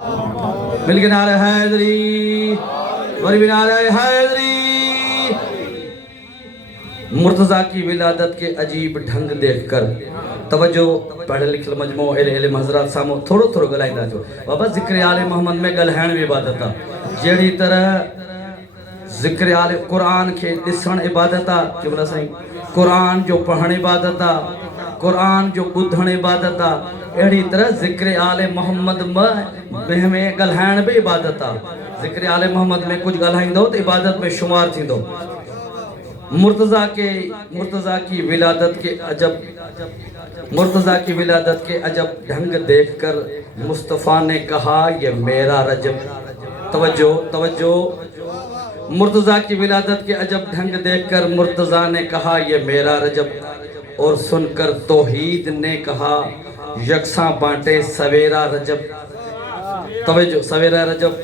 मिलके नारे हैदरी, वरी भी नारे हैदरी। मुर्तज़ा की विलादत के अजीब ढंग देखकर तवज्जो पढ़े लिखल मजमो इल्म हज़रात सामो थोड़ो थोड़ो गलाइंदा जो बाबा ज़िक्र आले मोहम्मद में गलहण भी इबादत आहे। जहिड़ी तरह ज़िक्र आले क़ुरान खे ॾिसण इबादत आहे, जुमला साईं क़ुरान जो पढ़ण इबादत आहे, क़ुरान जो ॿुधण इबादत आहे, अहिड़ी तरह ज़िक्र आले मोहम्मद में गलहाइण भी इबादत आहे। ज़िक्र आले मोहम्मद में कुछ ॻाल्हाईंदो तो इबादत में शुमार थींदो। मुर्तज़ा की विलादत के अजब ढंग देखकर मुस्तफ़ा ने कहा ये मेरा रजब। तवज्जो तवज्जो। मुर्तज़ा की विलादत के अजब ढंग देखकर मुर्तज़ा ने कहा ये मेरा रजब, और सुनकर तौहीद ने कहा यकसा बांटे सवेरा रजब। तवज्जो सवेरा रजब।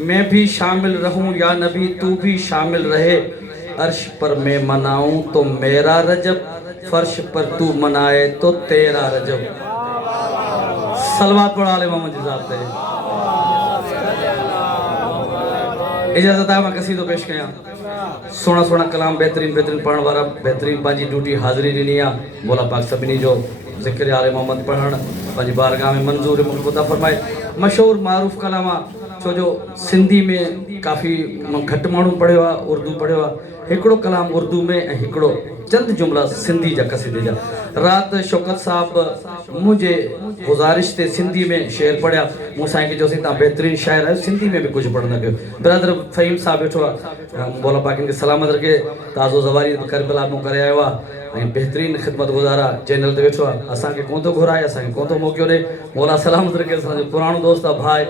मैं भी शामिल रहूं या नबी तू भी शामिल रहे, अर्श पर मैं मनाऊं तो मेरा रजब, फर्श पर तू मनाए तो तेरा रजब। सलवात पढ़ा ले मोहम्मद साहब ते। इजाजत है मैं कसीदो पेश कयां। सोना सोना कलाम बेहतरीन बेहतरीन पढ़ण वारा बेहतरीन पंहिंजी ड्यूटी हाज़िरी ॾिनी आहे। मौला पाक सभिनी जो ज़िक्र आले मोहम्मद पढ़ण पंहिंजी बारगाह में मंज़ूर मुल्क फरमाए। मशहूर मारूफ़ कलाम आहे छो जो सिंधी में काफ़ी घटि माण्हू पढ़ियो आहे, उर्दू पढ़ियो आहे। हिकिड़ो कलाम उर्दू में ऐं हिकिड़ो चंद जुमला सिंधी जा कसीदे जा। रात शौकत साहब मुझे गुज़ारिश ते सिंधी में शेर पढ़िया। मूं साईं खे चयोसीं तव्हां बहितरीन शाइर आहियो, सिंधी में भी कुछ पढ़ंदा कयो। ब्रदर फ़हीम साहब वेठो आहे, मौला पाक इनखे सलामत रखे। ताज़ो ज़वारी करबला मूं करे आयो आहे ऐं बहितरीन ख़िदमत गुज़ारा चैनल ते वेठो आहे। असांखे कोन थो घुराए, असांखे कोन थो मौक़ो ॾे। मौला सलामत रखे। असांजो पुराणो दोस्त आहे, भाई।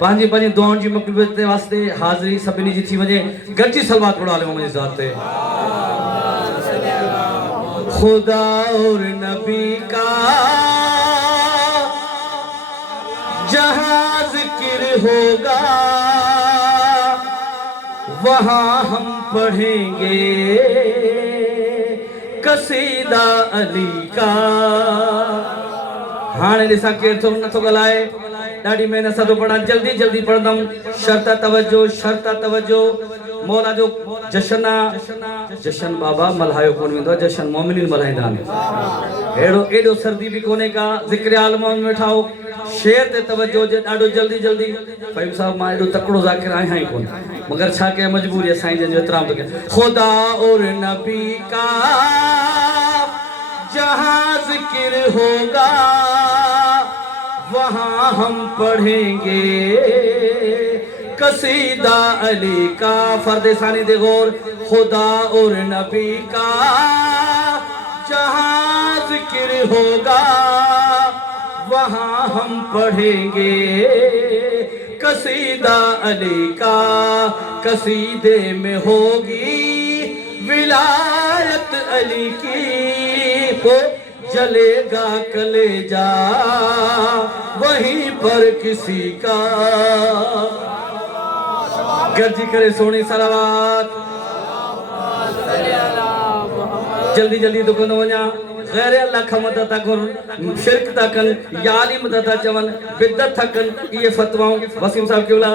पंहिंजी पंहिंजी दुआउनि जी मक़बूलियत ते वास्ते हाज़िरी सभिनी जी थी वञे। गॾिजी सलवात पढ़ो आले मोहम्मद ज़ात ते। खुदा और नबी का जहाँ ज़िक्र होगा वहाँ हम पढ़ेंगे कसीदा अली का। हाणे ॾिसां केरु थो नथो ॻाल्हाए, ॾाढी महिनत सां थो पढ़ां, जल्दी जल्दी पढ़ंदमि। शर्त तवज्जो। मौला जो जशन आहे, जशन बाबा मल्हायो कोन वेंदो आहे, जशन मोमिनीन मल्हाईंदा आहिनि। एॾो सर्दी बि कोन्हे का। ज़िक्र आल मोहम्मद में ठाओ शेर ते तवज्जो जे ॾाढो जल्दी जल्दी। फ़हीम साहब मां एॾो तकिड़ो ज़ाकिर आहियां ई कोन, मगर छा कयां, मजबूरी आहे साईं जंहिंजो एतिराम थो कयां। खुदा और नबी का जहाँ ज़िक्र होगा वहाँ हम पढ़ेंगे कसीदा अली का। फर्द सानी दे गौर। खुदा और नबी का जहाँ ज़िक्र होगा वहाँ हम पढ़ेंगे कसीदा अली का। कसीदे में होगी विलायत अली की, वो जलेगा कलेजा वहीं पर किसी का। गर्जी करे सोनी सलावत। जल्दी जल्दी तो कोन वञा। गैर अल्लाह खां मदद था कनि, शिरक था कनि, या अली मदद था चवनि, बिदत था कनि। इहे फतवाऊं वसीम साहब केवला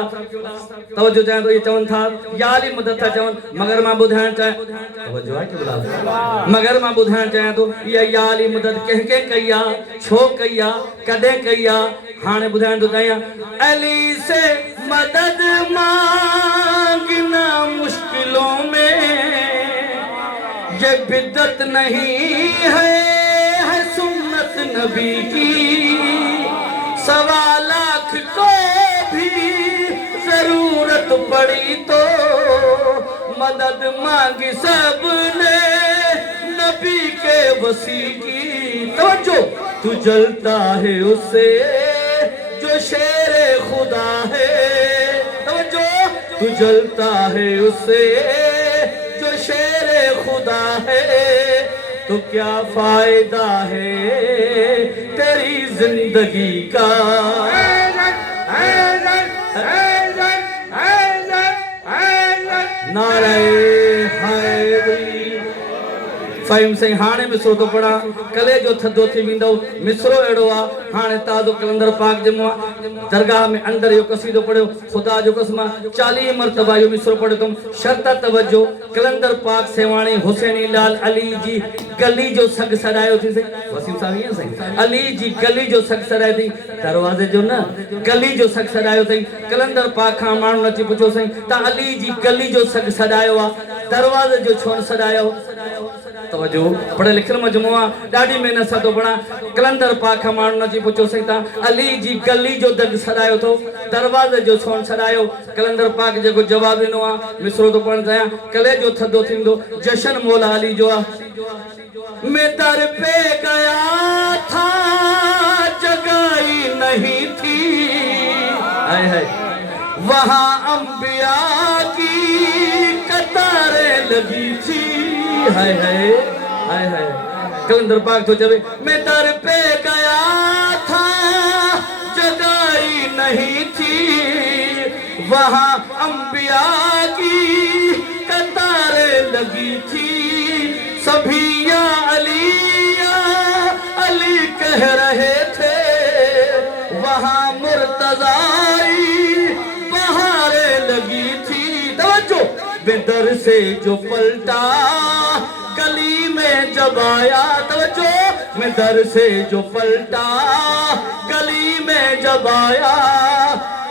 तवज्जो चाहियां थो, इहे चवनि था या अली मदद था चवनि। मगर मां ॿुधाइण चाहियां, तवज्जो आहे केवला, मगर मां ॿुधाइण चाहियां थो इहा या अली मदद कंहिं कई आहे, छो कई आहे, कॾहिं कई आहे। हाणे ॿुधाइण थो चाहियां। अली से मदद मांगना मुश्किलों में ये बिदत नहीं है सुन्नत नबी की। 1.25 लाख को भी जरूरत पड़ी तो मदद मांगी सबने नबी के वसी की। तवज्जो। तू जलता है उससे जो शेरे खुदा है। तवज्जो। तू जलता है उससे जो शेरे खुदा है, तो क्या फायदा है तेरी जिंदगी का। नारे हैदरी। फाइम से हाने मिसरो तो पढ़ा कले जो थदो थी विंदो मिसरो एड़ो आ हाने ताजो कलंदर पाक जे दरगाह में अंदर यो कसीदो पढ़ो खुदा जो कसमा 40 मरतबा यो मिसरो पढ़ो तुम शर्ता तवज्जो कलंदर पाक सेवाणी हुसैनी लाल अली जी गली जो सग सदायो थी से वसीम साहब ये सही अली जी गली जो सग सदायो थी दरवाजे जो ना गली जो सग सदायो थी कलंदर पाक खां माण्हू नची पुछो सही ता अली जी गली जो सग सदायो आ दरवाजे जो छोन सदायो तवज्जो पढ़े लिखल मजमुआ डाडी मेहनत सां तो बणा कलंदर पाक खां माण्हू नची पुछो सही ता अली जी गली जो दग सदायो थो दरवाजे जो छोन सदायो कलंदर पाक जेको जवाब ॾिनो आ मिसरो तो पढ़ण चाहियां कले जो थदो थींदो जशन मौला अली जो आ मैं दर पे गया था जगाई नहीं थी हाय हाय वहां अंबिया की कतारें लगी थी हाय हाय हाय हाय कलंदर पाक तो जब मैं दर पे गया था जगाई नहीं थी वहां अंबिया की कतारें लगी थी सभी या अली कह रहे थे वहां मुर्तज़ाई बहारें लगी थी तवज्जो बेदर से जो पलटा गली में जब आया तवज्जो मैं दर से जो पलटा गली में जब आया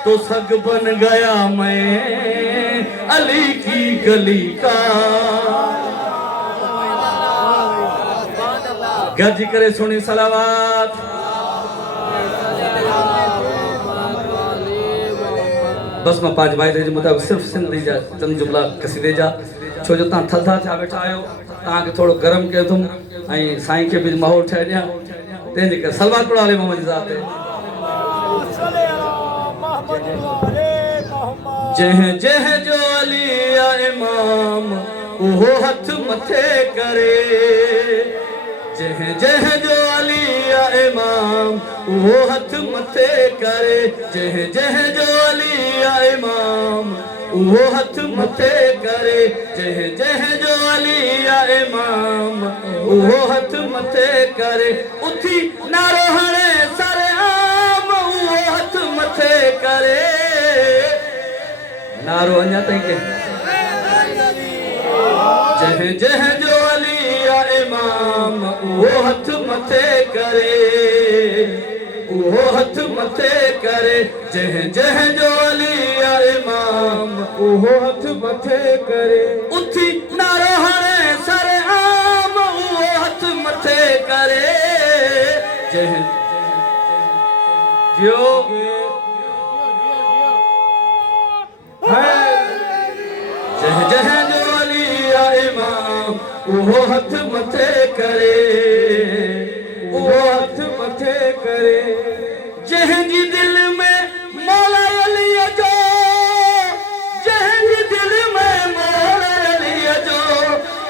तो सग बन गया मैं अली की गली का गज करे सुनी सलावत बस मां पांच भाई जे मुताबिक सिर्फ सिंधी जा चंद जुमला कसीदे जा छो जो ता थलथा था बैठा आयो ता के थोड़ो गरम के तुम आई साईं के भी माहौल ठह दिया तेजे के सलवात पढ़ा ले मोहम्मद जाते जह जह जो अली या इमाम ओहो हथ मथे करे जह जह जो अली या इमाम वो हथ मथे करे जह जह जो अली या इमाम वो हथ मथे करे जह जह जो अली या इमाम वो हथ मथे करे उठी नारो हणे सारे आम वो हथ मथे करे नारो अञा ताईं के जह जह जो अली या इमाम वो हथ मथे करे वो हथ मथे करे जह जह जो अली या इमाम वो हथ मथे करे उठी नारो हणे सारे आम वो हथ मथे करे जह जो जह जह जो अली या इमाम वो हथ मथे करे वो हथ मथे करे जंहिंजी दिल में मौला अली जो जंहिंजी दिल में मौला अली जो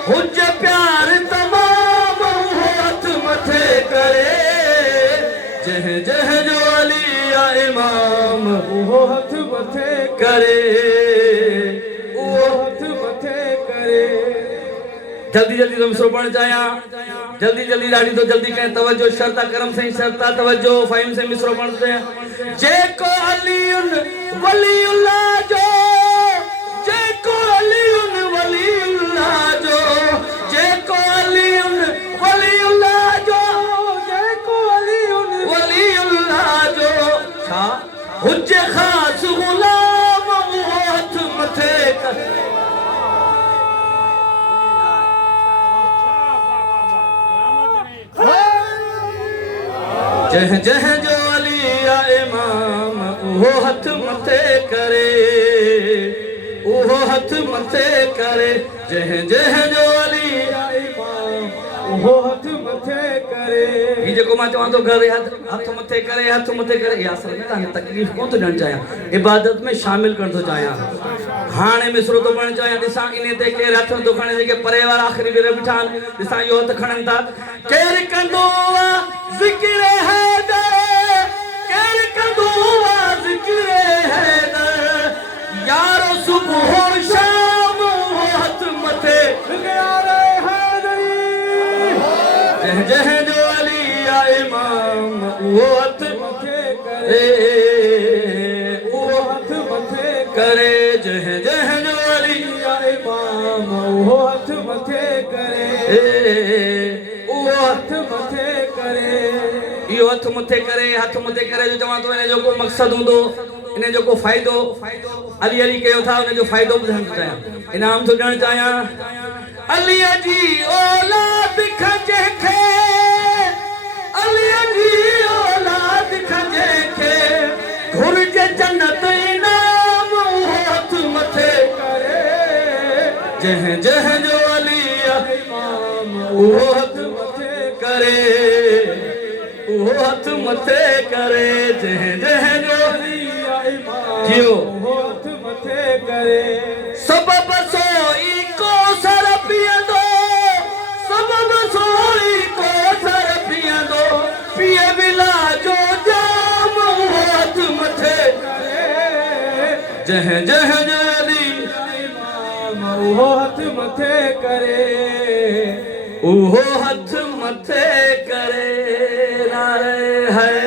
हुज प्यार तमाम वो हथ मथे करे जह जह जो अली या इमाम वो हथ मथे करे जल्दी जल्दी तो मिसरो पढ़ जाया जल्दी जल्दी दाढ़ी तो जल्दी कहें तवज्जो शर्ता करम से शर्ता तवज्जो फाइम से मिसरो पढ़ते हैं जेको अलीउन वलीउल्लाह जो जेको अलीउन वलीउल्लाह जो जेको अलीउन वलीउल्लाह जो जेको अलीउन वलीउल्लाह जो छा हुज्जे खास गुलाम वो हथ मथे कर जह जह जो अली या इमाम वो हथ मथे करे वो हथ मथे करे जह जह जो अली या इमाम वो हथ मथे करे ये जेको मां चवां तो घर हथ मथे करे ये असल में तव्हांखे तकलीफ़ कोन थो ॾियणु चाहियां इबादत में शामिल करणु थो चाहियां हाणे मिसरो थो पढ़णु चाहियां ॾिसां इन ते केरु हथ थो खणे जेके परे वारा आख़िरी वीर बीठा आहिनि ॾिसां इहो हथ खणनि था केरु कंदो ज़िक्र हैदर केरु कंदो ज़िक्र हैदर यारो सुबुह शाम हथ मथे यारे हैदरी वो हथ मथे करे वो हथ मथे करे जह जह जो अली इमाम वो हथ मथे करे वो हथ मथे करे इहो हथ मथे करे जो चवां तो इन जो को मकसद हूंदो इन जो को फ़ाइदो अली अली कयो था उन जो फ़ाइदो ॿुधाइण थो चाहियां इनाम थो ॾियणु चाहियां अली जी औलाद खजे खे अली जी औलाद खजे खे घुर्जे जन्नत इनाम हथ मथे करे जह जह जो अली इमाम वो हथ मथे करे वो हथ मथे करे जह जह जो अली इमाम जियो वो हथ मथे करे सबब सोई को सर पियंदो सबब सोई को सर पियंदो पिए बिला जो जाम वो हथ मथे करे जह जह जो अली इमाम वो हथ मथे करे वो हथ मथे करे नारे है